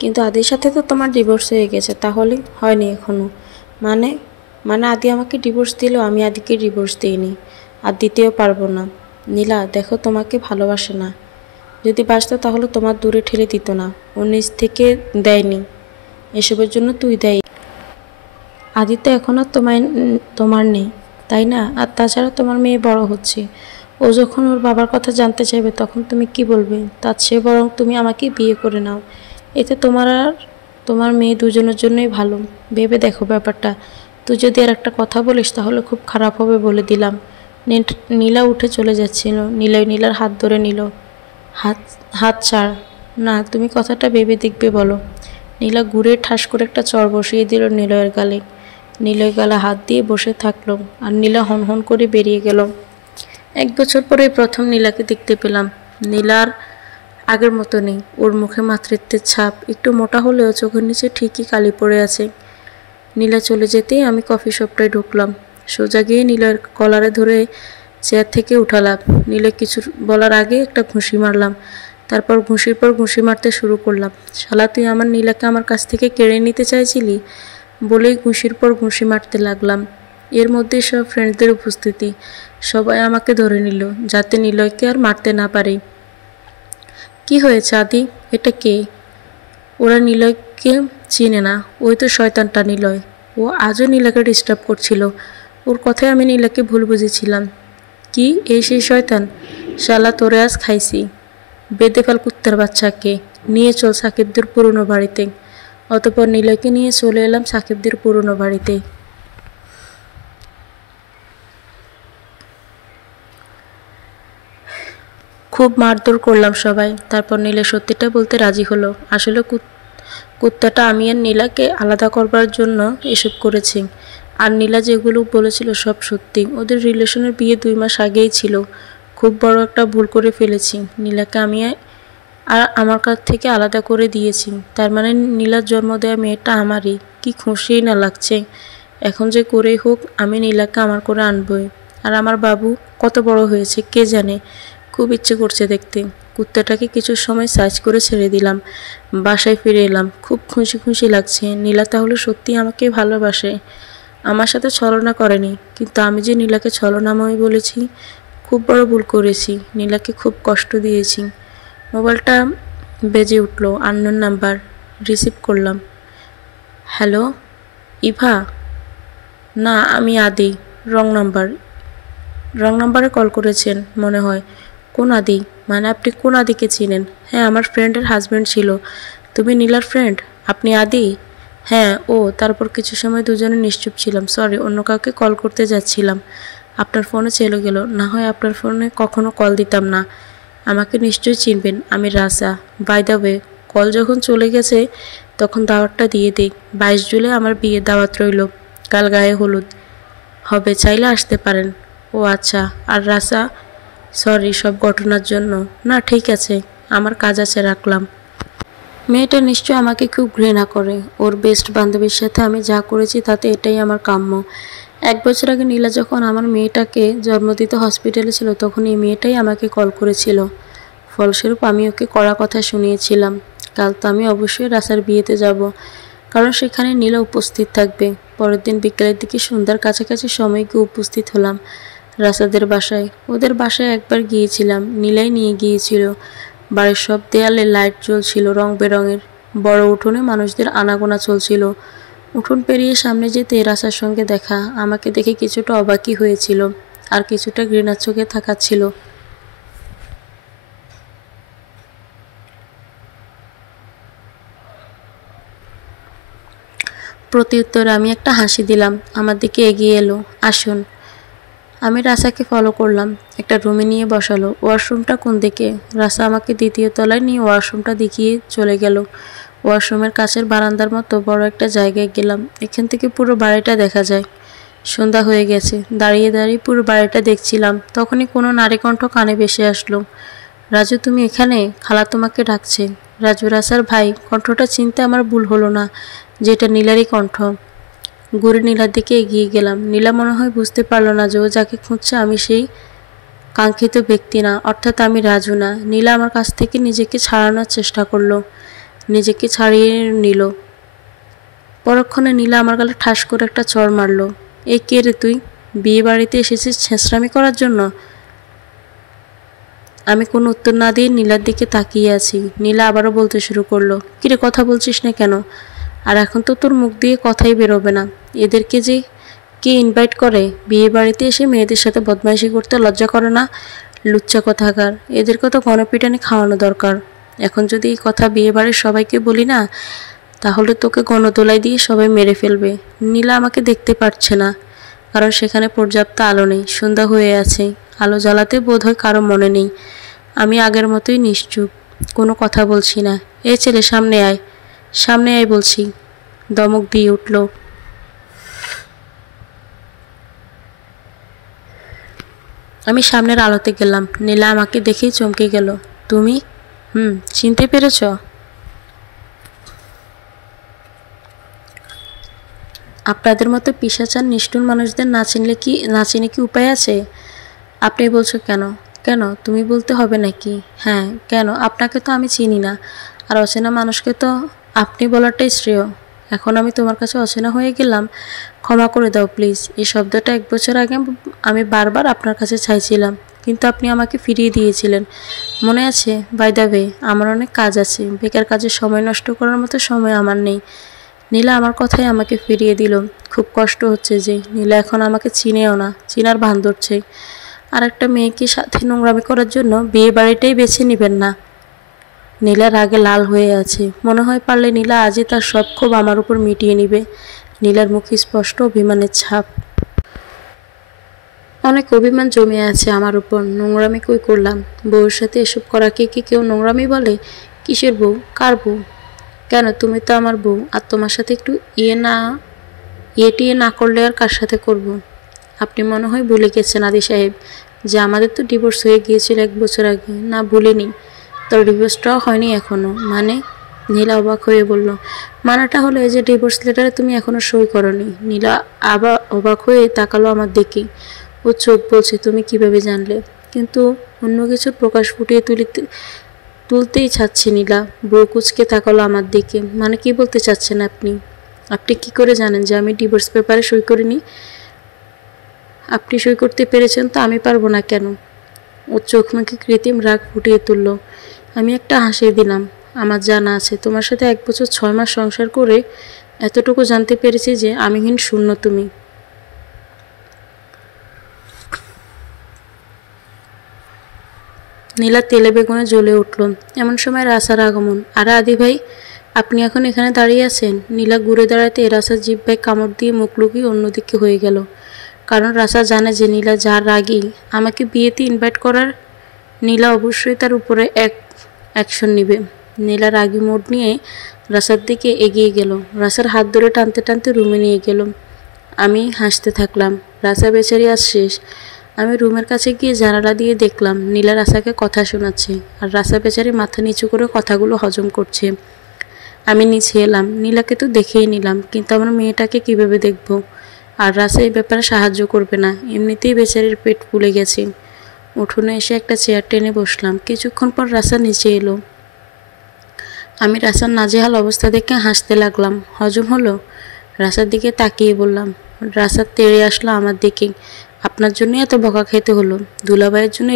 কিন্তু আদির সাথে তো তোমার ডিভোর্স হয়ে গেছে, তাহলে হয়নি এখনো? মানে মানে আদি আমাকে ডিভোর্স দিলেও আমি আদিকে ডিভোর্স দিইনি, আর দিতেও পারবো না। নীলা দেখো, তোমাকে ভালোবাসে না। যদি বাসতো তাহলে তোমার দূরে ঠেলে দিত না, ও নিজ থেকে দেয়নি। এসবের জন্য তুই দেয়। আদি তো এখন আর তোমার নেই, তাই না? আর তাছাড়া তোমার মেয়ে বড় হচ্ছে, ও যখন ওর বাবার কথা জানতে চাইবে তখন তুমি কি বলবে? তার চেয়ে বরং তুমি আমাকে বিয়ে করে নাও। এতে তোমার আর তোমার মেয়ে দুজনের জন্যই ভালো। ভেবে দেখো ব্যাপারটা। তুই যদি আর একটা কথা বলিস তাহলে খুব খারাপ হবে বলে দিলাম। নীলা উঠে চলে যাচ্ছিল। নীলার হাত ধরে নিল। হাত হাত ছাড়। না, তুমি কথাটা ভেবে দেখবে বলো। নীলা ঘুরে ঠাস করে একটা চড় বসিয়ে দিল নিলয়ের গালে। নিলয় গালে হাত দিয়ে বসে থাকলো, আর নীলা হন করে বেরিয়ে গেল। 1 বছর পরে প্রথম নীলাকে দেখতে পেলাম। নীলার আগের মতো নেই। ওর মুখে মাতৃত্বের ছাপ, একটু মোটা হলেও চোখের নিচে ঠিকই কালি পড়ে আছে। নীলা চলে যেতেই আমি কফি শপটায় ঢুকলাম। সোজা গিয়ে নীলার কলারে ধরে চেয়ার থেকে উঠালাম। নীলা কিছু বলার আগে একটা ঘুষি মারলাম। তারপর ঘুষির পর ঘুষি মারতে শুরু করলাম। শালা, তুই আমার নীলাকে আমার কাছ থেকে কেড়ে নিতে চাইছিলি? বলেই ঘুষির পর ঘুষি মারতে লাগলাম। এর মধ্যেই সব ফ্রেন্ডদের উপস্থিতি। সবাই আমাকে ধরে নিল যাতে নিলয়কে আর মারতে না পারে। কি হয়েছে আদি? এটা কে? ওরা নিলয়কে চিনে না। ওই তো শয়তানটা নিলয়। ও আজও নীলাকে ডিস্টার্ব করছিল। ওর কথায় আমি নীলাকে ভুল বুঝেছিলাম। কি এই সেই শয়তান? শালা, তোরে আজ খাইছি। বেঁধে ফেল কুত্তার বাচ্চাকে। নিয়ে চল সাকিবদের পুরনো বাড়িতে। অতঃপর নিলয়কে নিয়ে চলে এলাম সাকিবদের পুরনো বাড়িতে। খুব মারধর করলাম সবাই। তারপর নীলা সত্যিটা বলতে রাজি হলো। আসলে কুত্তাটা আমি আর নীলাকে আলাদা করবার জন্য এসব করেছি। আর নীলা যেগুলো বলেছিল সব সত্যি। ওদের রিলেশনের বিয়ে 2 মাস আগেই ছিল। খুব বড় একটা ভুল করে ফেলেছি। নীলাকে আমি আর আমার কাছ থেকে আলাদা করে দিয়েছি। তার মানে নীলার জন্ম দেওয়া মেয়েটা আমারই। কি খুশিই না লাগছে। এখন যে করেই হোক আমি নীলাকে আমার করে আনবই। আর আমার বাবু কত বড় হয়েছে কে জানে। খুব ইচ্ছে করছে দেখতে। কুত্তাটাকে কিছু সময় সার্চ করে ছেড়ে দিলাম। বাসায় ফিরে এলাম। খুব খুশি লাগছে। নীলা তাহলে সত্যি আমাকে ভালোবাসে। আমার সাথে ছলনা করেনি, কিন্তু আমি যে নীলাকে ছলনাময় বলেছি। খুব বড় ভুল করেছি। নীলাকে খুব কষ্ট দিয়েছি। মোবাইলটা বেজে উঠল। Unknown number. রিসিভ করলাম। হ্যালো, ইভা? না, আমি আদি। রং নাম্বারে কল করেছেন মনে হয়। কোন আদি? মানে আপনি কোন আদিকে চিনেন? হ্যাঁ, আমার ফ্রেন্ডের হাজব্যান্ড ছিল। তুমি নীলার ফ্রেন্ড? আপনি আদি? হ্যাঁ। ও। তারপর কিছু সময় দুজনে নিশ্চুপ ছিলাম। সরি, অন্য কাউকে কল করতে যাচ্ছিলাম। আপনার ফোনে চলে গেল। না হয় আপনার ফোনে কখনো কল দিতাম না। আমাকে নিশ্চয়ই চিনবেন। আমি রাসা। বাই দ্য ওয়ে, কল যখন চলে গেছে তখন দাওয়াতটা দিয়ে দিই। 22 জুলাই আমার বিয়ের দাওয়াত রইল। কাল গায়ে হলুদ হবে, চাইলে আসতে পারেন। ও আচ্ছা। আর রাসা, সরি সব ঘটনার জন্য। না ঠিক আছে, আমার কাজ আছে, রাখলাম। মেয়েটা নিশ্চয় আমাকে খুব ঘৃণা করে। ওর বেস্ট বান্ধবীর সাথে আমি যা করেছি তাতে এটাই আমার কাম্য। 1 বছর আগে নীলা যখন আমার মেয়েটাকে জন্ম দিতে হসপিটালে ছিল তখন এই মেয়েটাই আমাকে কল করেছিল। ফলস্বরূপ আমি ওকে কড়া কথা শুনিয়েছিলাম। কাল তো আমি অবশ্যই রাসার বিয়েতে যাব, কারণ সেখানে নীলা উপস্থিত থাকবে। পরের দিন বিকেলের দিকে সন্ধ্যার কাছাকাছি সময় গিয়ে উপস্থিত হলাম রাসাদের বাসায়। ওদের বাসায় একবার গিয়েছিলাম, নীলাই নিয়ে গিয়েছিল। বাড়ির সব দেয়ালে লাইট জ্বলছিল রং বেরঙের। বড় উঠোনে মানুষদের আনাগোনা চলছিল। উঠোন পেরিয়ে সামনে যেতে রাসার সঙ্গে দেখা। আমাকে দেখে কিছুটা অবাকই হয়েছিল, আর কিছুটা ঘৃণার চোখে তাকাচ্ছিল। প্রত্যুত্তরে আমি একটা হাসি দিলাম। আমার দিকে এগিয়ে এলো। আসুন। আমি রাসাকে ফলো করলাম। একটা রুমে নিয়ে বসালো। ওয়াশরুমটা কোন দিকে? রাসা আমাকে 2য় তলায় নিয়ে ওয়াশরুমটা দেখিয়ে চলে গেল। ওয়াশরুমের কাছের বারান্দার মতো বড় একটা জায়গায় গেলাম। এখান থেকে পুরো বাড়িটা দেখা যায়। সন্ধ্যা হয়ে গেছে। দাঁড়িয়ে পুরো বাড়িটা দেখছিলাম। তখনই কোনো নারী কণ্ঠ কানে ভেসে আসলো। রাজু, তুমি এখানে? খালা তোমাকে ডাকছে। রাজু রাসার ভাই। কণ্ঠটা চিনতে আমার ভুল হলো না যে এটা নীলারই কণ্ঠ। ঘুরে নীলার দিকে এগিয়ে গেলাম। নীলা মনে হয় বুঝতে পারলো না যে ও যাকে খুঁজছে আমি সেই কাঙ্ক্ষিত ব্যক্তি না, অর্থাৎ আমি রাজু না। নীলা আমার কাছ থেকে নিজেকে ছাড়ানোর চেষ্টা করলো। নিজেকে ছাড়িয়ে নিল। পরক্ষণে নীলা আমার গালে ঠাস করে একটা চড় মারল। এই কে রে তুই? বিয়ে বাড়িতে এসেছিস ছেঁচড়ামি করার জন্য? আমি কোনো উত্তর না দিয়ে নীলার দিকে তাকিয়ে আছি। নীলা আবারও বলতে শুরু করলো, কিরে কথা বলছিস না কেন? আর এখন তো তোর মুখ দিয়ে কথাই বেরোবে না। এদেরকে যে কে ইনভাইট করে বিয়ে বাড়িতে এসে মেয়েদের সাথে বদমাইশি করতে? লজ্জা করে না? লুচ্চা কথাকার, এদেরকে তো গণপিটানি খাওয়ানো দরকার। এখন যদি এই কথা বিয়ে বাড়ির সবাইকে বলি না, তাহলে তোকে গণদোলাই দিয়ে সবাই মেরে ফেলবে। নীলা আমাকে দেখতে পারছে না, কারণ সেখানে পর্যাপ্ত আলো নেই, সন্ধ্যা হয়ে আছে। আলো জ্বালাতে বোধহয় কারো মনে নেই। আমি আগের মতোই নিশ্চুপ, কোনো কথা বলছি না। এ ছেলে সামনে আয়, সামনে আয় বলছি। দমক দিয়ে উঠল। আমি সামনের আলোতে গেলাম। নীলা আমাকে দেখেই চমকে গেল। তুমি? চিনতে পেরেছ? আপনাদের মতো পিশাচার নিষ্ঠুর মানুষদের না চিনে কি উপায় আছে? আপনি বলছো কেন? কেন তুমি বলতে হবে নাকি? হ্যাঁ কেন? আপনাকে তো আমি চিনি না, আর অচেনা মানুষকে তো আপনি বলাটাই শ্রেয়। এখন আমি তোমার কাছে অচেনা হয়ে গেলাম, ক্ষমা করে দাও প্লিজ। এই শব্দটা 1 বছর আগে আমি বারবার আপনার কাছে চাইছিলাম, কিন্তু আপনি আমাকে ফিরিয়ে দিয়েছিলেন, মনে আছে? বাই দ্য ওয়ে, আমার অনেক কাজ আছে, বেকার কাজে সময় নষ্ট করার মতো সময় আমার নেই। নীলা আমার কথাই আমাকে ফিরিয়ে দিল। খুব কষ্ট হচ্ছে যে নীলা এখন আমাকে চিনেও না, চিনার ভান ধরছে। আর একটা মেয়েকে সাথে নোংরামি করার জন্য বিয়ে বাড়িটাই বেছে নেবেন না? নীলার আগে লাল হয়ে আছে। মনে হয় পারলে নীলা আজই তার সব ক্ষোভ আমার উপর মিটিয়ে নিবে। নীলার মুখে স্পষ্ট অভিমানের ছাপ। অনেক অভিমান জমে আছে আমার উপর। নোংরামি কই করলাম? বউয়ের সাথে এসব করাকে কি কেউ নোংরামি বলে? কিসের বউ? কার বউ? কেন, তুমি তো আমার বউ। আর তোমার সাথে একটু টিয়ে না করলে আর কার সাথে করব? আপনি মনে হয় ভুলে গেছেন আদি সাহেব, যে আমাদের তো ডিভোর্স হয়ে গিয়েছিল 1 বছর আগে। না, ভুলিনি। তোর ডিভোর্সটাও হয়নি এখনো? মানে? নীলা অবাক হয়ে বলল, মানাটা হলো এই যে ডিভোর্স লেটারে তুমি এখনো সই করনি। নীলা আবার অবাক হয়ে তাকালো আমার দিকে। ও চোখ বলছে, তুমি কিভাবে জানলে? কিন্তু অন্য কিছুর প্রকাশ ফুটিয়ে তুলতেই চাচ্ছে নীলা। বউ কুচকে তাকালো আমার দিকে। মানে কি বলতে চাচ্ছেন আপনি? আপনি কি করে জানেন যে আমি ডিভোর্স পেপারে সই করিনি? আপনি সই করতে পেরেছেন তো আমি পারবো না কেন? ওর চোখ মুখে কৃত্রিম রাগ ফুটিয়ে তুলল। আমি একটা হাসি দিলাম। আমার জানা আছে, তোমার সাথে 1 বছর 6 মাস সংসার করে এতটুকু জানতে পেরেছি যে আমিহীন শূন্য তুমি। নীলা তেলে বেগুনে জ্বলে উঠল। এমন সময় রাসার আগমন। আরে আদি ভাই, আপনি এখন এখানে দাঁড়িয়ে আছেন? নীলা ঘুরে দাঁড়াতে রাসার জিহ্বায় কামড় দিয়ে মুখ লুকিয়ে অন্যদিকে হয়ে গেল। কারণ রাসা জানে যে নীলা যার রাগী আমাকে বিয়েতে ইনভাইট করার, নীলা অবশ্যই তার উপরে অ্যাকশন নিবে। নীলা রাগী মোড নিয়ে রাসার দিকে এগিয়ে গেল। রাসার হাত ধরে টানতে টানতে রুমে নিয়ে গেল। আমি হাসতে থাকলাম। রাসা বেচারি আজ শেষ। আমি রুমের কাছে গিয়ে জানালা দিয়ে দেখলাম নীলা রাসাকে কথা শোনাচ্ছে, আর রাসা বেচারি মাথা নিচু করে কথাগুলো হজম করছে। আমি নিচে এলাম। নীলাকে তো দেখেই নিলাম, কিন্তু আমার মেয়েটাকে কিভাবে দেখব? আর রাসা এই ব্যাপারে সাহায্য করবে না। এমনিতেই বেচারির পেট ফুলে গেছে। উঠোনে এসে একটা চেয়ার টেনে বসলাম। কিছুক্ষণ পর রাসা নিচে এলো। আমি রাসার নাজেহাল অবস্থা দেখে হাসতে লাগলাম। হজম হলো? রাসার দিকে তাকিয়ে বললাম। রাসা তেড়ে আসলো আমার দিকে। আপনার জন্য এত বকা খেতে হলো? দুলাভাইয়ের জন্য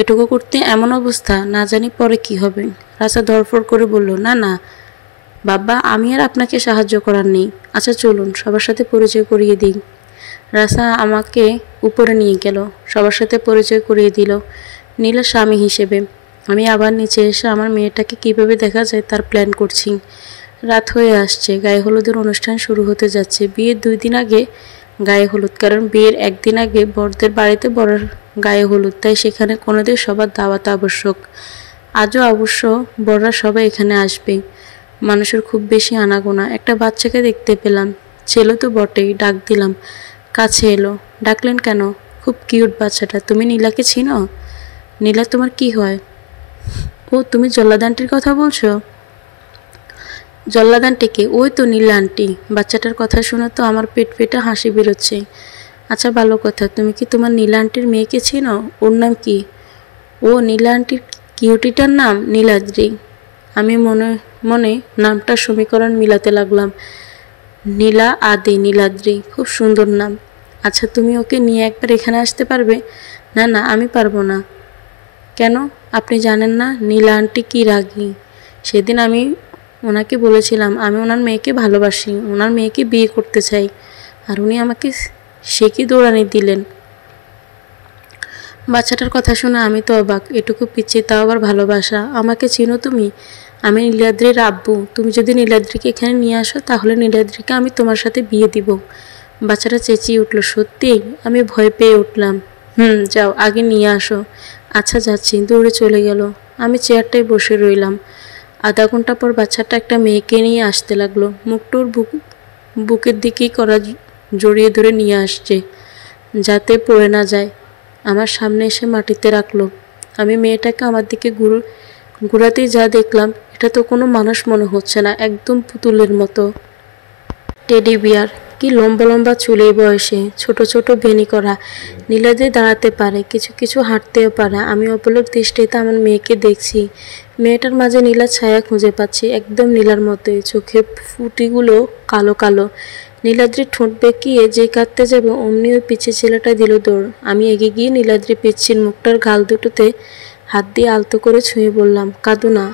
এটুকু করতে এমন অবস্থা? না জানি পরে কি হবে। রাসা ধরফর করে বলল, না না বাবা, আমি আর আপনাকে সাহায্য করার নেই। আচ্ছা চলুন সবার সাথে পরিচয় করিয়ে দিই। রাসা আমাকে উপরে নিয়ে গেল, সবার সাথে পরিচয় করিয়ে দিল নীলার স্বামী হিসেবে। আমি আবার নিচে এসে আমার মেয়েটাকে কিভাবে দেখা যায় তার প্ল্যান করছি। রাত হয়ে আসছে, গায়ে হলুদের অনুষ্ঠান শুরু হতে যাচ্ছে। বিয়ের 2 দিন আগে গায়ে হলুদ, কারণ বিয়ের 1 দিন আগে বরদের বাড়িতে বরের গায়ে হলুদ, তাই সেখানে কোনোদের সবার দাওয়াত আবশ্যক। আজও অবশ্য বররা সবাই এখানে আসবে। মানুষের খুব বেশি আনাগোনা। একটা বাচ্চাকে দেখতে পেলাম, ছেলে তো বটেই। ডাক দিলাম, কাছে এলো। ডাকলেন কেন? খুব কিউট বাচ্চাটা। তুমি নীলাকে চিনো? নীলা তোমার কি হয়? ও, তুমি জল্লাদ আন্টির কথা বলছো? জল্লাদ আন্টিকে? ওই তো নীলা আন্টি। বাচ্চাটার কথা শুনে তো আমার পেট ফেটে হাসি বেরোচ্ছে। আচ্ছা ভালো কথা, তুমি কি তোমার নীলা আন্টির মেয়েকে চিনো? ওর নাম কি? ও, নীলা আন্টির কিউটিটার নাম নীলাদ্রি। আমি মনে মনে নামটা সমীকরণ মিলাতে লাগলাম। নীলা আদি নীলাদ্রি, খুব সুন্দর নাম। আচ্ছা, তুমি ওকে নিয়ে একবার এখানে আসতে পারবে? না না, আমি পারবো না। কেন? আপনি জানেন না নীলা আন্টি কী রাগী? সেদিন আমি ওনাকে বলেছিলাম আমি ওনার মেয়েকে ভালোবাসি, ওনার মেয়েকে বিয়ে করতে চাই, আর উনি আমাকে সে কি দৌড়ানি দিলেন। বাচ্চাটার কথা শুনে আমি তো অবাক। এটুকু পিচ্ছি, তাও আবার ভালোবাসা। আমাকে চিনো তুমি? আমি নীলাদ্রির আব্বু। তুমি যদি নীলাদ্রিকে এখানে নিয়ে আসো তাহলে নীলাদ্রিকে আমি তোমার সাথে বিয়ে দিব। বাচ্চাটা চেঁচিয়ে উঠল। সত্যি? আমি ভয় পেয়ে উঠলাম। যাও, আগে নিয়ে আসো। আচ্ছা যাচ্ছি, দৌড়ে চলে গেল। আমি চেয়ারটায় বসে রইলাম। আধা ঘন্টা পর বাচ্চাটা একটা মেয়েকে নিয়ে আসতে লাগলো। মুখটুর বুকের দিকেই করা জড়িয়ে ধরে নিয়ে আসছে, যাতে পড়ে না যায়। আমার সামনে এসে মাটিতে রাখলো। আমি মেয়েটাকে আমার দিকে ঘুরাতেই যা দেখলাম, এটা তো কোনো মানুষ মনে হচ্ছে না, একদম পুতুলের মতো। Teddy bear. কি লম্বা লম্বা চুল এই বয়সে, ছোট ছোট বেনি করা। নীলাদ্রি দাঁড়াতে পারে, কিছু কিছু হাঁটতেও পারে। আমি অপলক দৃষ্টিতে আমার মেয়েকে দেখছি। মেয়েটার মাঝে নীলার ছায়া খুঁজে পাচ্ছি, একদম নীলার মতোই। চোখের ফুটিগুলো কালো কালো। নীলাদ্রি ঠোঁট বেঁকিয়ে যে কাঁদতে যাবে অমনি ওই পিছিয়ে ছেলেটা দিল দৌড়। আমি এগিয়ে গিয়ে নীলাদ্রি পিচ্ছির মুখটার গাল দুটোতে হাত দিয়ে আলতো করে ছুঁয়ে বললাম, কাঁদো না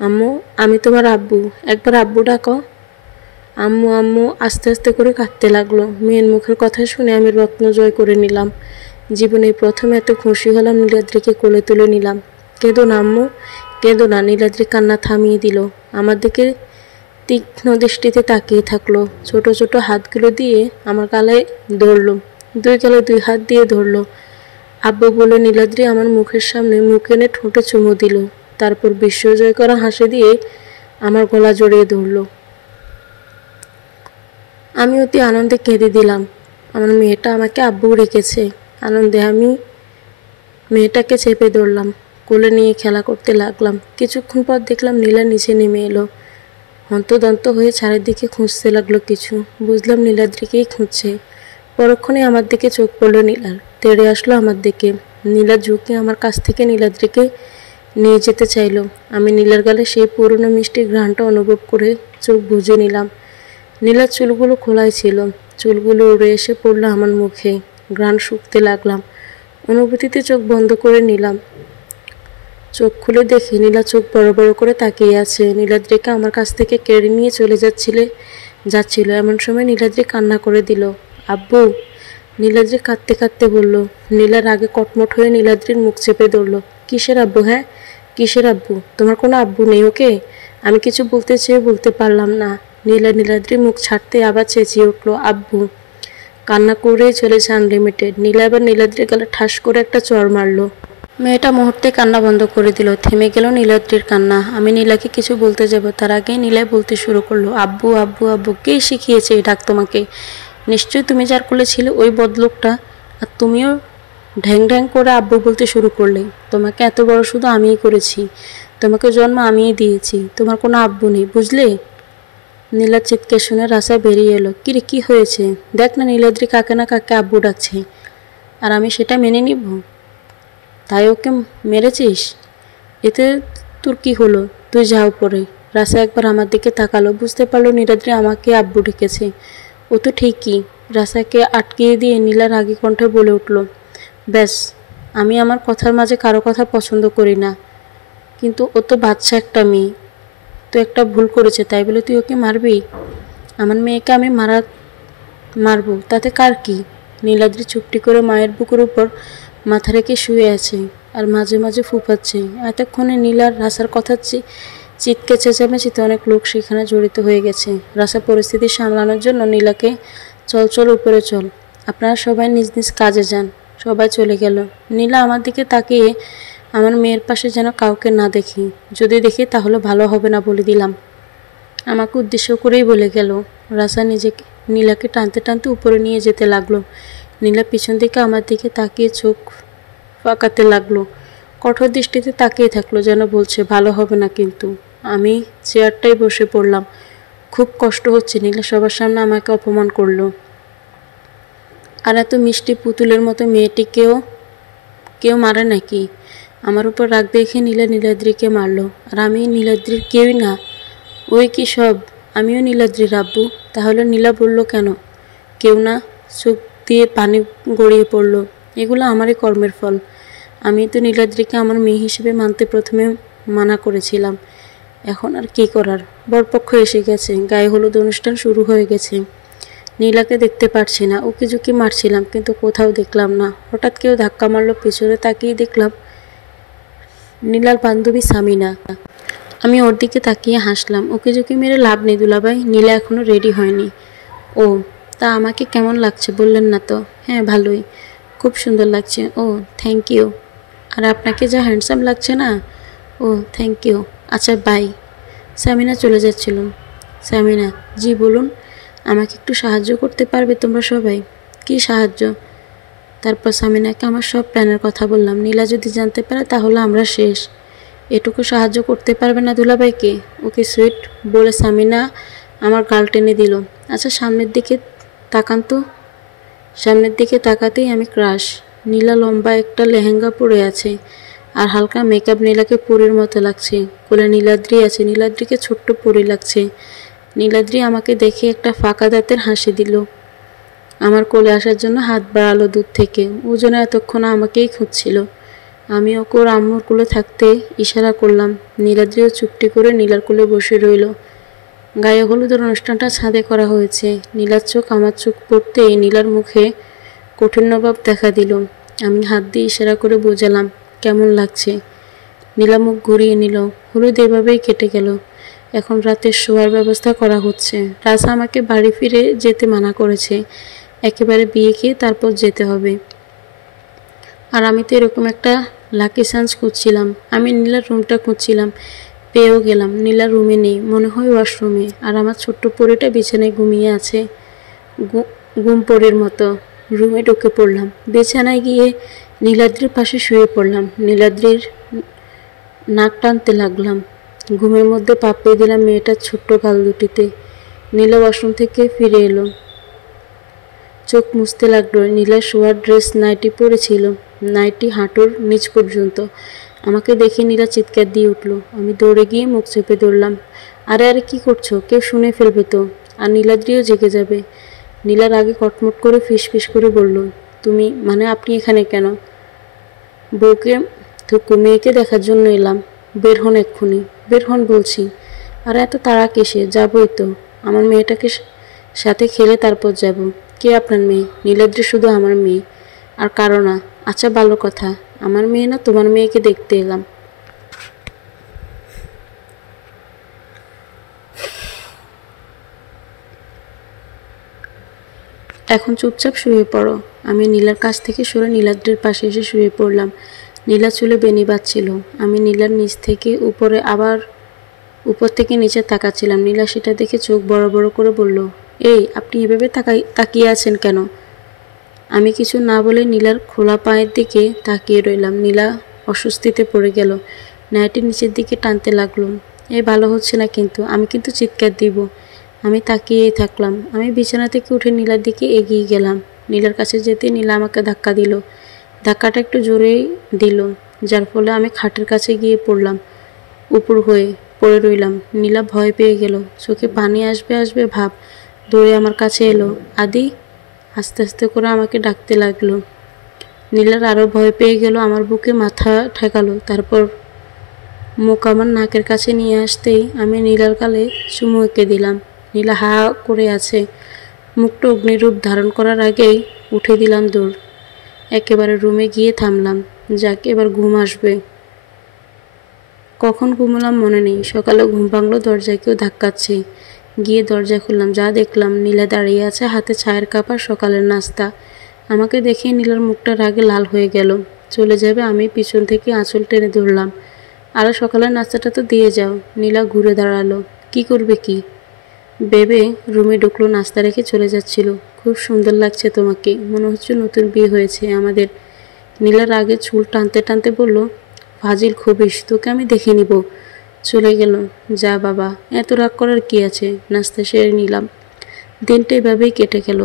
আম্মু, আমি তোমার আব্বু, একবার আব্বু ডাকো। আম্মু আম্মু আস্তে আস্তে করে কাঁদতে লাগলো। মেয়ের মুখের কথা শুনে আমি রত্ন জয় করে নিলাম। জীবনে প্রথম এত খুশি হলাম নীলাদ্রিকে কোলে তুলে নিলাম। কেঁদো না আম্মু, কেঁদো না। নীলাদ্রি কান্না থামিয়ে দিল। আমার দিকে তীক্ষ্ণ দৃষ্টিতে তাকিয়ে থাকলো। ছোট ছোট হাতগুলো দিয়ে আমার গালায় ধরলো, দুই গালে দুই হাত দিয়ে ধরলো। আব্বু বলে নীলাদ্রি আমার মুখের সামনে মুখ এনে ঠোঁটে চুমু দিল। তারপর বিশ্বজয় করা হাসি দিয়ে আমার গলা জড়িয়ে ধরলো। আমি অতি আনন্দে কেঁদে দিলাম। আমার মেয়েটা আমাকে আব্বু রেখেছে। আনন্দে আমি মেয়েটাকে চেপে ধরলাম, কোলে নিয়ে খেলা করতে লাগলাম। কিছুক্ষণ পর দেখলাম নীলা নিচে নেমে এলো। হন্তদন্ত হয়ে চারিদিকে খুঁজতে লাগলো কিছু। বুঝলাম নীলাদ্রিকেই খুঁজছে। পরক্ষণে আমার দিকে চোখ পড়লো নীলার, তেড়ে আসলো আমার দিকে। নীলা ঝুঁকে আমার কাছ থেকে নীলাদ্রিকে নিয়ে যেতে চাইলো। আমি নীলার গালে সেই পুরনো মিষ্টি ঘ্রাণটা অনুভব করে চোখ বুজে নিলাম। নীলার চুলগুলো খোলাই ছিল, চুলগুলো উড়ে এসে পড়লো আমার মুখে। ঘ্রাণ শুকতে লাগলাম। অনুভূতিতে চোখ বন্ধ করে নিলাম। চোখ খুলে দেখি নীলা চোখ বড় বড় করে তাকিয়ে আছে। নীলাদ্রিকে আমার কাছ থেকে কেড়ে নিয়ে চলে যাচ্ছিল। এমন সময় নীলাদ্রি কান্না করে দিল, আব্বু। নীলাদ্রি কাঁদতে কাঁদতে বলল। নীলার আগে কটমট হয়ে নীলাদ্রির মুখ চেপে ধরল। কিসের আব্বু? হ্যাঁ, কিসের আব্বু? তোমার কোনো আব্বু নেই ওকে? আমি কিছু বলতে চেয়ে বলতে পারলাম না। নীলাদ্রির মুখ ছাড়তে আবার চেঁচিয়ে উঠল, আব্বু। কান্না করেই চলেছে আনলিমিটেড। নীলা এবার নীলাদ্রির গালে ঠাস করে একটা চড় মারল। মেয়েটা মুহূর্তে কান্না বন্ধ করে দিল। থেমে গেল নীলাদ্রির কান্না। আমি নীলাকে কিছু বলতে যাব, তার আগেই নীলাই বলতে শুরু করলো, আব্বু আব্বু আব্বু। কে শিখিয়েছে এই ডাক তোমাকে? নিশ্চয়ই তুমি যার কোলে ছিলে ওই বদলোকটা। আর তুমিও ঢ্যাং ঢ্যাং করে আব্বু বলতে শুরু করলে। তোমাকে এত বড় শুধু আমিই করেছি, তোমাকে জন্ম আমিই দিয়েছি, তোমার কোনো আব্বু নেই, বুঝলে? নীলার চিৎকার শুনে রাসা বেরিয়ে এলো। কিরে, কি হয়েছে? দেখ না নীলাদ্রি কাকে না কাকে আব্বু ডাকছে, আর আমি সেটা মেনে নিব? তাই ওকে মেরেছিস? এতে তোর কি হলো? তুই যা উপরে। রাসা একবার আমার দিকে তাকালো, বুঝতে পারলো নীলাদ্রি আমাকে আব্বু ডেকেছে। ও তো ঠিকই। রাসাকে আটকিয়ে দিয়ে নীলা রাগী কণ্ঠে বলে উঠল, ব্যাস, আমি আমার কথার মাঝে কারো কথা পছন্দ করি না, কিন্তু ও তো বাচ্চা একটা মেয়ে, তো একটা ভুল করেছে তাই বলে তুই ওকে মারবি? আমার মেয়েকে আমি মারবো, তাতে কার কি? নীলাদ্রি চুপটি করে মায়ের বুকের উপর মাথা রেখে শুয়ে আছে আর মাঝে মাঝে ফুপাচ্ছে। এতক্ষণে নীলার রাসার কথা চিৎকে চেঁচামেচিতে অনেক লোক সেখানে জড়িত হয়ে গেছে। রাসা পরিস্থিতি সামলানোর জন্য নীলাকে, চল চল উপরে চল, আপনারা সবাই নিজ নিজ কাজে যান। সবাই চলে গেল। নীলা আমার দিকে তাকিয়ে আমার মেয়ের পাশে যেন কাউকে না দেখি, যদি দেখি তাহলে ভালো হবে না বলে দিলাম। আমাকে উদ্দেশ্য করেই বলে গেল। রাসা নীলাকে টানতে টানতে উপরে নিয়ে যেতে লাগলো। নীলা পিছন দিকে আমার দিকে তাকিয়ে চোখ ফাঁকাতে লাগলো। কঠোর দৃষ্টিতে তাকিয়ে থাকলো, যেন বলছে ভালো হবে না কিন্তু। আমি চেয়ারটায় বসে পড়লাম। খুব কষ্ট হচ্ছে, নীলা সবার সামনে আমাকে অপমান করলো। আর এত মিষ্টি পুতুলের মতো মেয়েটিকেও কেউ মারে নাকি? আমার উপর রাগ দেখে নীলা নীলাদ্রিকে মারলো, আর আমি নীলাদ্রির কেউই না। ওই কি সব, আমিও নীলাদ্রির আব্বু। তাহলে নীলা বলল কেন কেউ না? চোখ দিয়ে পানি গড়িয়ে পড়ল। এগুলো আমারই কর্মের ফল। আমি তো নীলাদ্রিকে আমার মেয়ে হিসেবে মানতে প্রথমে মানা করেছিলাম, এখন আর কি করার। বরপক্ষ এসে গেছে, গায়ে হলুদ অনুষ্ঠান শুরু হয়ে গেছে। নীলাকে দেখতে পারছি না, ওকে ঝুঁকি মারছিলাম কিন্তু কোথাও দেখলাম না। হঠাৎ কেউ ধাক্কা মারলো, পিছনে তাকিয়ে দেখলাম নীলার বান্ধবী সামিনা। আমি ওর দিকে তাকিয়ে হাসলাম। ওকে ঝুঁকি মেরে লাভ নেই দুলাভাই, নীলা এখনো রেডি হয়নি। ও, তা আমাকে কেমন লাগছে বললেন না তো? হ্যাঁ ভালোই, খুব সুন্দর লাগছে। ও থ্যাংক ইউ। আর আপনাকে যা হ্যান্ডসাম লাগছে না। ও থ্যাংক ইউ। আচ্ছা বাই। সামিনা চলে যাচ্ছিল। সামিনা, জি বলুন। আমাকে একটু সাহায্য করতে পারবে তোমরা সবাই? কি সাহায্য? তারপর সামিনাকে আমার সব প্ল্যানের কথা বললাম। নীলা যদি জানতে পারে তাহলে আমরা শেষ। এটুকু সাহায্য করতে পারবে না দুলাভাইকে? ওকে সুইট বলে সামিনা আমার গাল টেনে দিল। আচ্ছা সামনের দিকে তাকান তো। সামনের দিকে তাকাতেই আমি ক্রাশ। নীলা লম্বা একটা লেহেঙ্গা পরে আছে, আর হালকা মেকআপ। নীলাকে পরীর মতো লাগছে। কোলে নীলাদ্রি আছে, নীলাদ্রিকে ছোট্ট পরী লাগছে। নীলাদ্রি আমাকে দেখে একটা ফাঁকা দাঁতের হাসি দিল। আমার কোলে আসার জন্য হাত বাড়ালো দূর থেকে। ও যেন এতক্ষণ আমাকেই খুঁজছিল। আমি ওকে ওর আম্মুর কোলে থাকতে ইশারা করলাম। নীলাদ্রিও চুপটি করে নীলার কোলে বসে রইল। গায়ে হলুদের অনুষ্ঠানটা ছাদে করা হয়েছে। নীলার চোখ আমার চোখ পড়তেই নীলার মুখে কঠিন্য ভাব দেখা দিল। আমি হাত দিয়ে ইশারা করে বোঝালাম কেমন লাগছে। নীলা মুখ ঘুরিয়ে নিল। হলুদ এভাবেই কেটে গেল। এখন রাতের শোয়ার ব্যবস্থা করা হচ্ছে। রাজা আমাকে বাড়ি ফিরে যেতে মানা করেছে। একেবারে বিয়ে খেয়ে তারপর যেতে হবে। আর আমি তো এরকম একটা লাকি চান্স খুঁজছিলাম। আমি নীলার রুমটা খুঁজছিলাম, পেয়েও গেলাম। নীলা রুমে নেই, মনে হয় ওয়াশরুমে। আর আমার ছোট্ট পরীটা বিছানায় ঘুমিয়ে আছে, ঘুম পরীর মতো। রুমে ঢুকে পড়লাম। বিছানায় গিয়ে নীলাদ্রির পাশে শুয়ে পড়লাম। নীলাদ্রির নাক টানতে লাগলাম। ঘুমের মধ্যে পাপিয়ে দিলাম মেয়েটার ছোট্ট গাল দুটিতে। নীলা ওয়াশরুম থেকে ফিরে এলো, চোখ মুছতে লাগলো। নীলা শোয়ার ড্রেস নাইটি পরেছিল, নাইটি হাঁটুর নিচ পর্যন্ত। আমাকে দেখে নীলা চিৎকার দিয়ে উঠলো। আমি দৌড়ে গিয়ে মুখ চেপে ধরলাম। আরে আরে কি করছো? কেউ শুনে ফেলবে তো, আর নীলাদ্রিও জেগে যাবে। নীলার আগে কটমট করে ফিস ফিস করে বলল, তুমি মানে আপনি এখানে কেন? বউকে তো মেয়েকে দেখার জন্য এলাম। বের হন এক্ষুনি। বের হন বলছি। আর এত তাড়া কিসে? যাবই তো। আমার মেয়েটাকে সাথে খেলে তারপর যাব। কে আপনার মেয়ে? নীলাদ্রি শুধু আমার মেয়ে, আর কারো না। আচ্ছা ভালো কথা, আমার মেয়ে না তোমার মেয়েকে দেখতে এলাম। এখন চুপচাপ শুয়ে পড়ো। আমি নীলার কাছ থেকে সরে নীলাদ্রির পাশে এসে শুয়ে পড়লাম। নীলা চুলে বেনি বাঁধছিল। আমি নীলার নিচ থেকে উপরে আবার উপর থেকে নিচে তাকাচ্ছিলাম। নীলা সেটা দেখে চোখ বড় বড় করে বলল, এই আপনি এভাবে তাকিয়ে আছেন কেন? আমি কিছু না বলে নীলার খোলা পায়ের দিকে তাকিয়ে রইলাম। নীলা অস্বস্তিতে পড়ে গেল, নাইটি নিচের দিকে টানতে লাগলো। ভালো হচ্ছে না কিন্তু, আমি কিন্তু চিৎকার দিব। আমি তাকিয়েই থাকলাম। আমি বিছানা থেকে উঠে নীলার দিকে এগিয়ে গেলাম। নীলার কাছে যেতে নীলা আমাকে ধাক্কা দিল। ধাক্কাটা একটু জোরেই দিল, যার ফলে আমি খাটের কাছে গিয়ে পড়লাম। উপর হয়ে পড়ে রইলাম। নীলা ভয় পেয়ে গেল, চোখে পানি আসবে আসবে ভাব। দৌড়ে আমার কাছে এলো। আদি, আস্তে আস্তে করে আমাকে ডাকতে লাগলো। নীলার আরও ভয় পেয়ে গেল, আমার বুকে মাথা ঠেকালো। তারপর মুখ আমার নাকের কাছে নিয়ে আসতেই আমি নীলার গালে চুমু এঁকে দিলাম। নীলা হা করে আছে। মুখটা অগ্নিরূপ ধারণ করার আগেই উঠে দিলাম দৌড়। একেবারে রুমে গিয়ে থামলাম। যাক, এবার ঘুম আসবে। কখন ঘুমলাম মনে নেই। সকালে ঘুম ভাঙলো দরজায় কেউ ধাক্কাচ্ছে। গিয়ে দরজা খুললাম। যা দেখলাম, নীলা দাঁড়িয়ে আছে, হাতে চায়ের কাপ আর সকালের নাস্তা। আমাকে দেখে নীলার মুখটা রাগে লাল হয়ে গেল। চলে যাবে আমি পিছন থেকে আঁচল টেনে ধরলাম। আরে সকালের নাস্তাটা তো দিয়ে যাও। নীলা ঘুরে দাঁড়ালো। কি করবে কি ভেবে রুমে ঢুকলো। নাস্তা রেখে চলে যাচ্ছিল। খুব সুন্দর লাগছে তোমাকে, মনে হচ্ছে নতুন বিয়ে হয়েছে আমাদের। নীলার আগে চুল টানতে টানতে বলল, ফাজিল খবিস, তোকে আমি দেখে নিব। চলে গেল। যা বাবা, এত রাগ করার কি আছে। নাস্তা সেরে নিলাম। দিনটা এভাবেই কেটে গেল।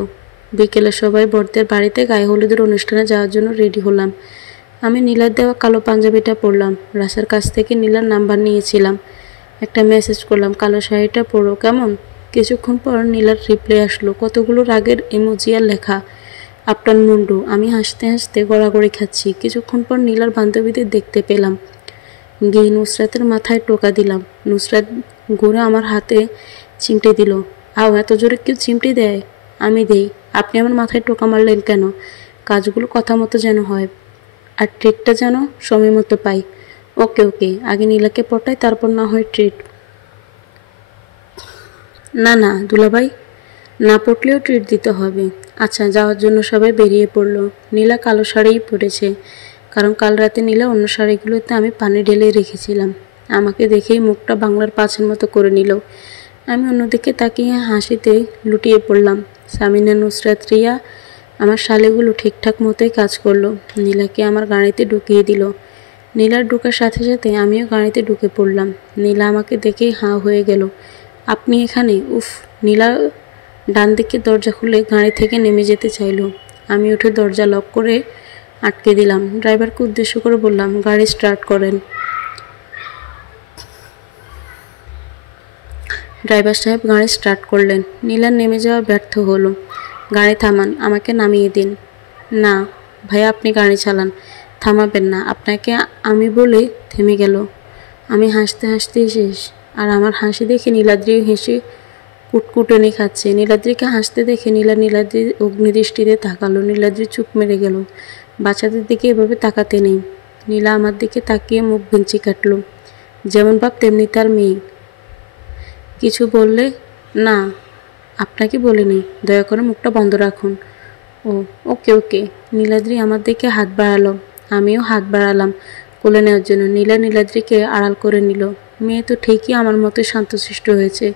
বিকেলে সবাই বড়দের বাড়িতে গায়ে হলুদের অনুষ্ঠানে যাওয়ার জন্য রেডি হলাম। আমি নীলার দেওয়া কালো পাঞ্জাবিটা পরলাম। রাসের কাছ থেকে নীলার নাম্বার নিয়েছিলাম। একটা মেসেজ করলাম, কালো শাড়িটা পরো কেমন। কিছুক্ষণ পর নীলার রিপ্লাই আসলো, কতগুলো রাগের ইমোজি আর লেখা, আপনার মুন্ডু। আমি হাসতে হাসতে গড়াগড়ি খাচ্ছি। কিছুক্ষণ পর নীলার বান্ধবীদের দেখতে পেলাম। গিয়ে নুসরাতের মাথায় টোকা দিলাম। নুসরাত ঘুরে আমার হাতে চিমটে দিল। আও, এত জোরে কেউ চিমটে দেয়? আমি দেই। আপনি আমার মাথায় টোকা মারলেন কেন? কাজগুলো কথা মতো যেন হয়, আর ট্রিটটা যেন সময় মতো পাই। ওকে ওকে, আগে নীলাকে পটাই, তারপর না হয় ট্রিট। না না দুলাভাই, না পটলেও ট্রিট দিতে হবে। আচ্ছা, যাওয়ার জন্য সবাই বেরিয়ে পড়লো। নীলা কালো শাড়িই পরেছে, কারণ কাল রাতে নীলা অন্য শাড়িগুলোতে আমি পানি ঢেলে রেখেছিলাম। আমাকে দেখেই মুখটা বাংলার পাঁচের মতো করে নিল। আমি অন্যদিকে তাকিয়ে হাসিতে লুটিয়ে পড়লাম। সামিনা, নুসরাত, রিয়া, আমার শালেগুলো ঠিকঠাক মতোই কাজ করলো। নীলাকে আমার গাড়িতে ঢুকিয়ে দিল। নীলার ঢোকার সাথে সাথে আমিও গাড়িতে ঢুকে পড়লাম। নীলা আমাকে দেখেই হাঁ হয়ে গেল। আপনি এখানে? উফ! নীলা ডান দিকে দরজা খুলে গাড়ি থেকে নেমে যেতে চাইল। আমি উঠে দরজা লক করে আটকে দিলাম। ড্রাইভারকে উদ্দেশ্য করে বললাম, গাড়ি স্টার্ট করেন। ড্রাইভার সাহেব গাড়ি স্টার্ট করলেন। নীলার নেমে যাওয়া ব্যর্থ হলো। গাড়ি থামান, আমাকে নামিয়ে দিন। না ভাইয়া, আপনি গাড়ি চালান। থামাবেন না? আপনাকে আমি বলে থেমে গেল। আমি হাসতে হাসতেই শেষ। আর আমার হাসি দেখে নীলাদ্রিও হেসে কুটকুটনি খাচ্ছে। নীলাদ্রিকে হাসতে দেখে নীলাদ্রির অগ্নিদৃষ্টিতে তাকালো। নীলাদ্রি চুপ মেরে গেল। বাচ্চাদের দিকে এভাবে তাকাতে নেই। নীলা আমার দিকে তাকিয়ে মুখ ভেঙচি কাটল। যেমন বাপ তেমনি তার মেয়ে। কিছু বললে? না, আপনাকে বলিনি। দয়া করে মুখটা বন্ধ রাখুন। ও ওকে ওকে। নীলাদ্রি আমার দিকে হাত বাড়ালো। আমিও হাত বাড়ালাম কোলে নেওয়ার জন্য। নীলাদ্রিকে আড়াল করে নিল। মেয়ে তো ঠিকই আমার মতো শান্তশিষ্ট হয়েছে,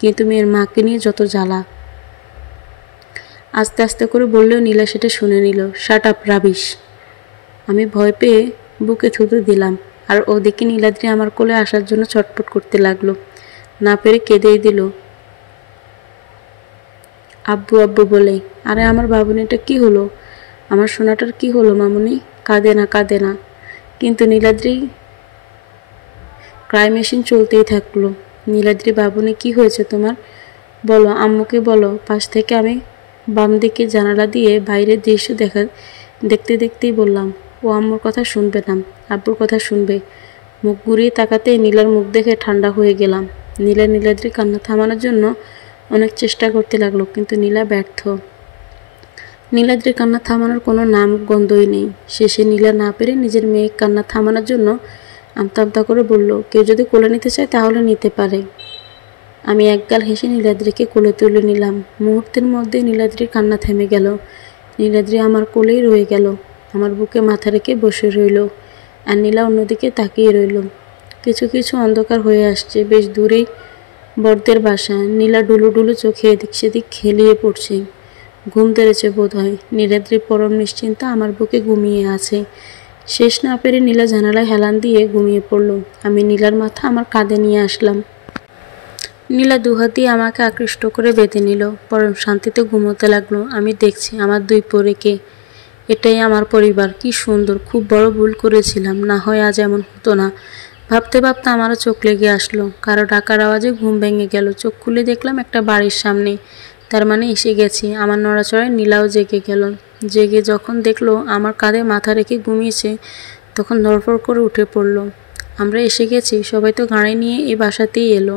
কিন্তু মেয়ের মাকে নিয়ে যত জ্বালা। আস্তে আস্তে করে বললেও নীলা সেটা শুনে নিল। Shut up rubbish. আমি ভয় পেয়ে বুকে থুতু দিলাম। আর ওদিকে নীলাদ্রি আমার কোলে আসার জন্য ছটফট করতে লাগলো। না পেরে কেঁদেই দিল আব্বু আব্বু বলে। আরে আমার বাবুনিটা কি হলো? আমার সোনাটার কি হলো মামুনি? কাঁদে না কাঁদে না। কিন্তু নীলাদ্রি ক্রাই মেশিন চলতেই থাকলো। নীলাদ্রি বাবুনি, কি হয়েছে তোমার? বলো, আম্মুকে বলো। পাশ থেকে আমি বাম দিকে জানালা দিয়ে বাইরের দৃশ্য দেখতে দেখতেই বললাম, ও আম্মুর কথা শুনবে না, আব্বুর কথা শুনবে। মুখ ঘুরিয়ে তাকাতেই নীলার মুখ দেখে ঠান্ডা হয়ে গেলাম। নীলাদ্রি কান্না থামানোর জন্য অনেক চেষ্টা করতে লাগলো, কিন্তু নীলা ব্যর্থ। নীলাদ্রির কান্না থামানোর কোনো নাম গন্ধই নেই। শেষে নীলা না পেরে নিজের মেয়ে কান্না থামানোর জন্য আমতা আমতা করে বলল, কেউ যদি কোলে নিতে চায় তাহলে নিতে পারে। আমি একগাল হেসে নীলাদ্রিকে কোলে তুলে নিলাম। মুহূর্তের মধ্যে নীলাদ্রির কান্না থেমে গেল। নীলাদ্রি আমার কোলেই রয়ে গেল। আমার বুকে মাথা রেখে বসে রইল। আর নীলা অন্যদিকে তাকিয়ে রইল। কিছু কিছু অন্ধকার হয়ে আসছে। বেশ দূরেই বড়দের বাসা। নীলা ডুলু ডুলু চোখে এদিক সেদিক খেলিয়ে পড়ছে। ঘুম ধরেছে বোধ হয়। নীলাদ্রির পরম নিশ্চিন্তা আমার বুকে ঘুমিয়ে আছে। শেষ না পেরে নীলা জানালায় হেলান দিয়ে ঘুমিয়ে পড়ল। আমি নীলার মাথা আমার কাঁধে নিয়ে আসলাম। নীলা দুহাত দিয়ে আমাকে আকৃষ্ট করে বেঁধে নিল। পরম শান্তিতে ঘুমোতে লাগলো। আমি দেখছি আমার দুই পরীকে। এটাই আমার পরিবার। কি সুন্দর। খুব বড় ভুল করেছিলাম, না হয় আজ এমন হতো না। ভাবতে ভাবতে আমারও চোখ লেগে আসলো। কারো ডাকার আওয়াজে ঘুম ভেঙে গেল। চোখ খুলে দেখলাম একটা বাড়ির সামনে। তার মানে এসে গেছি। আমার নড়াচড়ায় নীলাও জেগে গেল। জেগে যখন দেখলো আমার কাঁধে মাথা রেখে ঘুমিয়েছে, তখন ধড়ফড় করে উঠে পড়ল। আমরা এসে গেছি। সবাই তো গাড়ি নিয়ে এই বাসাতেই এলো।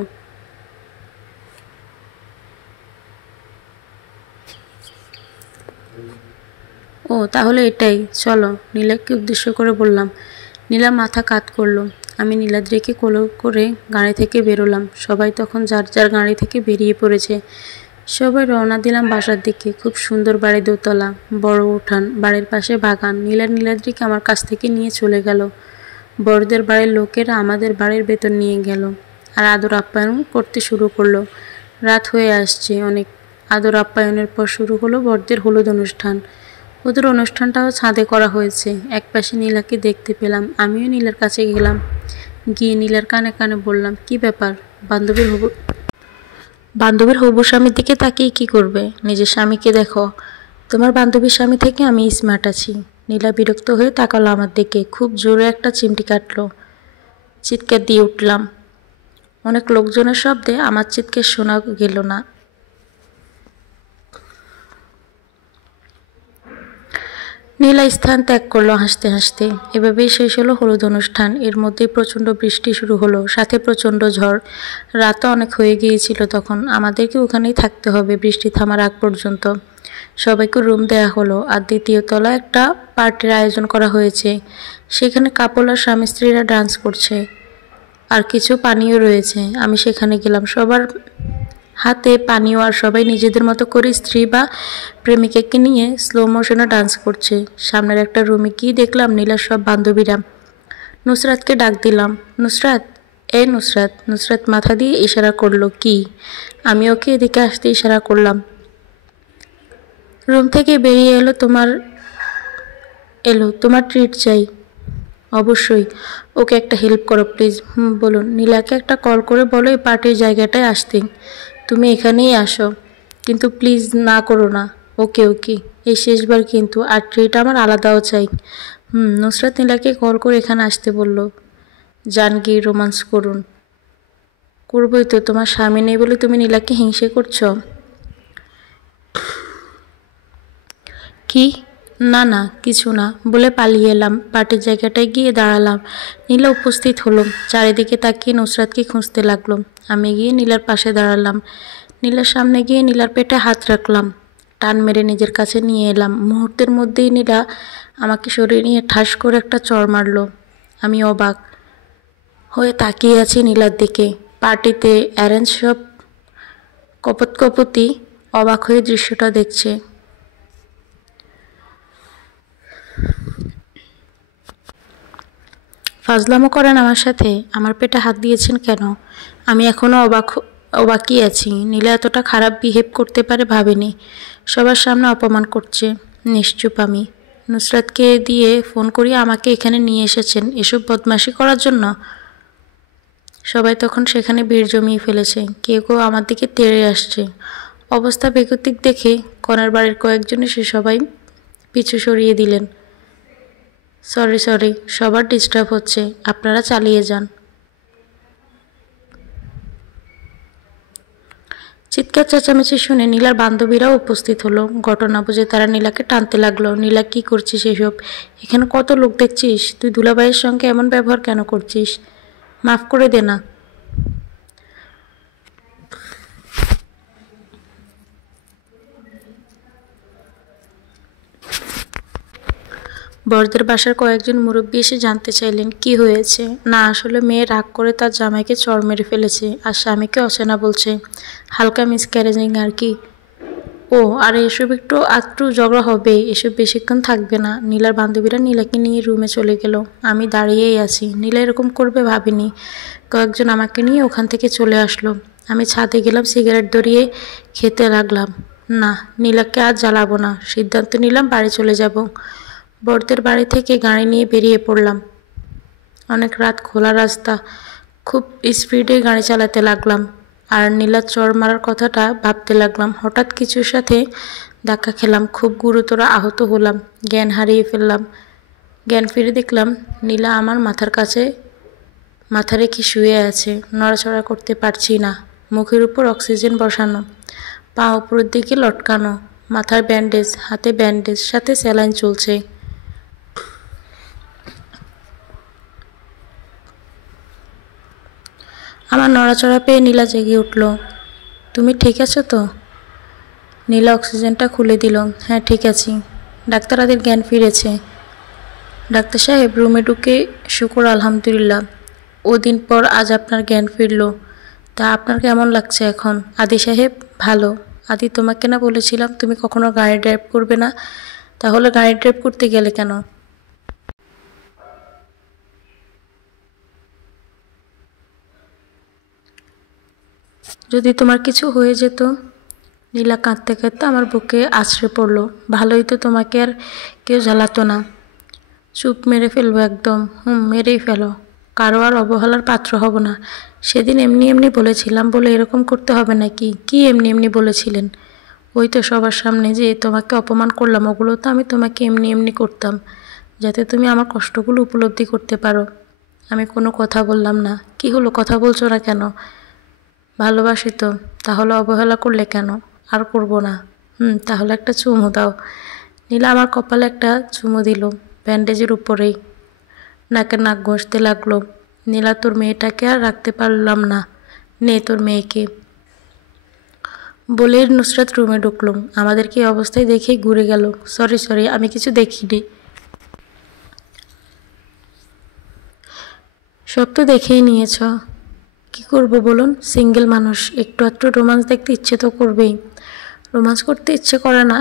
ও তাহলে এটাই, চলো, নীলাকে উদ্দেশ্য করে বললাম। নীলা মাথা কাত করলো। আমি নীলাদ্রিকে কোলে করে গাড়ি থেকে বেরোলাম। সবাই তখন যার যার গাড়ি থেকে বেরিয়ে পড়েছে। সবাই রওনা দিলাম বাসার দিকে। খুব সুন্দর বাড়ি, দোতলা, বড় উঠান, বাড়ির পাশে বাগান। নীলাদ্রিকে আমার কাছ থেকে নিয়ে চলে গেল। বড়দের বাড়ির লোকেরা আমাদের বাড়ির ভেতর নিয়ে গেল। আর আদর আপ্যায়ন করতে শুরু করলো। রাত হয়ে আসছে অনেক। আদর আপ্যায়নের পর শুরু হলো বড়দের হলুদ অনুষ্ঠান। ওদের অনুষ্ঠানটাও ছাদে করা হয়েছে। একপাশে নীলাকে দেখতে পেলাম। আমিও নীলার কাছে গেলাম। গিয়ে নীলার কানে কানে বললাম, কি ব্যাপার? বান্ধবীর হবু স্বামীর দিকে তাকিয়ে কি করবে? নিজের স্বামীকে দেখো। তোমার বান্ধবীর স্বামী থেকে আমি স্মার্ট আছি। নীলা বিরক্ত হয়ে তাকালো আমার দিকে, খুব জোরে একটা চিমটি কাটলো। চিৎকার দিয়ে উঠলাম। অনেক লোকজনের শব্দে আমার চিৎকার শোনা গেল না। নীলা স্থান ত্যাগ করলো হাসতে হাসতে। এভাবেই শেষ হলো হলুদ অনুষ্ঠান। এর মধ্যেই প্রচণ্ড বৃষ্টি শুরু হলো, সাথে প্রচণ্ড ঝড়। রাতও অনেক হয়ে গিয়েছিল তখন। আমাদেরকে ওখানেই থাকতে হবে বৃষ্টি থামার আগ পর্যন্ত। সবাইকে রুম দেয়া হলো, আর দ্বিতীয় তলায় একটা পার্টির আয়োজন করা হয়েছে। সেখানে কাপল আর স্বামী স্ত্রীরা ডান্স করছে, আর কিছু পানীয় রয়েছে। আমি সেখানে গেলাম। সবার হাতে পানীয়, আর সবাই নিজেদের মতো করে স্ত্রী বা প্রেমিকাকে নিয়ে স্লো মোশনে ডান্স করছে। সামনের একটা রুমে গিয়ে দেখলাম নীলার সব বান্ধবীরা। নুসরাতকে ডাক দিলাম, নুসরাত, এই নুসরাত। নুসরাত মাথা দিয়ে ইশারা করলো। কি? আমি ওকে এদিকে আসতে ইশারা করলাম। রুম থেকে বেরিয়ে তোমার ট্রিট চাই। অবশ্যই। ওকে একটা হেল্প করো প্লিজ। বলুন। নীলাকে একটা কল করে বলো এই পার্টির জায়গাটায় আসতে। তুমি এখানেই আসো, কিন্তু প্লিজ না করো না। ওকে ওকে, এই শেষবার কিন্তু। আর ট্রিট আমার আলাদাও চাই। নুসরাত নীলাকে কল করে এখানে আসতে বলল। যান গিয়ে রোমান্স করুন। করবোই তো, তোমার স্বামী নেই বলে তুমি নীলাকে হিংসে করছো? কি? না না, কিছু না বলে পালিয়ে এলাম। পার্টির জায়গাটায় গিয়ে দাঁড়ালাম। নীলা উপস্থিত হলো। চারিদিকে তাকিয়ে নুসরাতকে খুঁজতে লাগলো। আমি গিয়ে নীলার পাশে দাঁড়ালাম। নীলার সামনে গিয়ে নীলার পেটে হাত রাখলাম, টান মেরে নিজের কাছে নিয়ে এলাম। মুহূর্তের মধ্যেই নীলা আমাকে সরিয়ে নিয়ে ঠাস করে একটা চড় মারল। আমি অবাক হয়ে তাকিয়ে আছি নীলার দিকে। পার্টিতে অ্যারেঞ্জ সব কপতি অবাক হয়ে দৃশ্যটা দেখছে। ফাজলামো করেন আমার সাথে? আমার পেটে হাত দিয়েছেন কেন? আমি এখনও অবাকই আছি। নীলা এতটা খারাপ বিহেভ করতে পারে ভাবিনি। সবার সামনে অপমান করছে। নিশ্চুপ আমি। নুসরাতকে দিয়ে ফোন করিয়ে আমাকে এখানে নিয়ে এসেছেন এসব বদমাশি করার জন্য? সবাই তখন সেখানে ভিড় জমিয়ে ফেলেছে। কেউ কেউ আমার দিকে তেড়ে আসছে। অবস্থা বেগতিক দেখে কনের বাড়ির কয়েকজন এসে সবাই পিছু সরিয়ে দিলেন। সরি, সবার ডিস্টার্ব হচ্ছে, আপনারা চালিয়ে যান। চিৎকার চেঁচামেচি শুনে নীলার বান্ধবীরাও উপস্থিত হলো। ঘটনা বুঝে তারা নীলাকে টানতে লাগলো। নীলা, কি করছিস এসব? এখানে কত লোক দেখছিস? তুই দুলাভাইয়ের সঙ্গে এমন ব্যবহার কেন করছিস? মাফ করে দে না। বরদের বাসার কয়েকজন মুরব্বী এসে জানতে চাইলেন কি হয়েছে। না, আসলে মেয়ে রাগ করে তার জামাইকে চড় মেরে ফেলেছে, আর স্বামীকে অচেনা বলছে। হালকা মিসক্যারেজিং আর কি। ও, আরে এসব একটু আধটু ঝগড়া হবে, এসব বেশিক্ষণ থাকবে না। নীলার বান্ধবীরা নীলাকে নিয়ে রুমে চলে গেল। আমি দাঁড়িয়েই আছি। নীলা এরকম করবে ভাবিনি। কয়েকজন আমাকে নিয়ে ওখান থেকে চলে আসলো। আমি ছাদে গেলাম, সিগারেট ধরিয়ে খেতে লাগলাম। না, নীলাকে আজ জ্বালাবো না। সিদ্ধান্ত নিলাম বাড়ি চলে যাব। বরদের বাড়ি থেকে গাড়ি নিয়ে বেরিয়ে পড়লাম। অনেক রাত, খোলা রাস্তা, খুব স্পিডে গাড়ি চালাতে লাগলাম। আর নীলার চড় মারার কথাটা ভাবতে লাগলাম। হঠাৎ কিছুর সাথে ধাক্কা খেলাম, খুব গুরুতর আহত হলাম, জ্ঞান হারিয়ে ফেললাম। জ্ঞান ফিরে দেখলাম নীলা আমার মাথার কাছে মাথা রেখে শুয়ে আছে। নড়াচড়া করতে পারছি না। মুখের উপর অক্সিজেন বসানো, পা উপরের দিকে লটকানো, মাথার ব্যান্ডেজ, হাতে ব্যান্ডেজ, সাথে স্যালাইন চলছে। আমার নড়াচড়া পেয়ে নীলা জেগে উঠল। তুমি ঠিক আছো তো? নীলা অক্সিজেনটা খুলে দিল। হ্যাঁ, ঠিক আছি। ডাক্তারদের জ্ঞান ফিরেছে। ডাক্তার সাহেব রুমে ঢুকে শুকর আলহামদুলিল্লাহ, ওদিন পর আজ আপনার জ্ঞান ফিরল। তা আপনার কেমন লাগছে এখন? আদি সাহেব, ভালো। আদি, তোমাকে না বলেছিলাম তুমি কখনো গাড়ি ড্রাইভ করবে না? তাহলে গাড়ি ড্রাইভ করতে গেলে কেন? যদি তোমার কিছু হয়ে যেত? নীলা কাঁদতে কাঁদতে আমার বুকে আছড়ে পড়ল। ভালোই তো, তোমাকে আর কেউ জ্বালাতো না। চুপ মেরে ফেলবো একদম। মেরেই ফেলো। কারো আর অবহেলার পাত্র হব না। সেদিন এমনি এমনি বলেছিলাম বলে এরকম করতে হবে নাকি? কি এমনি এমনি বলেছিলেন? ওই তো সবার সামনে যে তোমাকে অপমান করলাম, ওগুলো তো আমি তোমাকে এমনি এমনি করতাম, যাতে তুমি আমার কষ্টগুলো উপলব্ধি করতে পারো। আমি কোনো কথা বললাম না। কি হলো, কথা বলছো না কেন? ভালোবাসি তো, তাহলে অবহেলা করলে কেন? আর করব না। তাহলে একটা চুমু দাও। নীলা আমার কপালে একটা চুমু দিল, ব্যান্ডেজের উপরেই। নাকে নাক ঘষতে লাগলো। নীলা, তোর মেয়েটাকে আর রাখতে পারলাম না, নে তোর মেয়েকে। বলে নুসরাত রুমে ঢুকলো। আমাদেরকে এই অবস্থায় দেখেই ঘুরে গেল। সরি সরি, আমি কিছু দেখিনি। সব তো দেখেই নিয়েছ। কি করব বলুন, সিঙ্গেল মানুষ, একটু আধটু রোমান্স দেখতে ইচ্ছে তো করবেই। রোমান্স করতে ইচ্ছে করে না?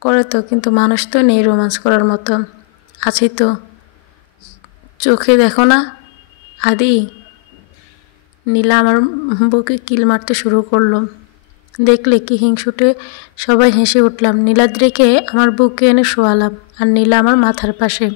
করে তো, কিন্তু মানুষ তো নেই রোমান্স করার মতো। আছি তো, চোখে দেখো না আদি। নীলা আমার বুকে কিল মারতে শুরু করলো। দেখলে কি হিংসুটে, সবাই হেসে উঠলাম। নীলাদ্রিকে আমার বুকে এনে শোয়ালাম, আর নীলা আমার মাথার পাশে।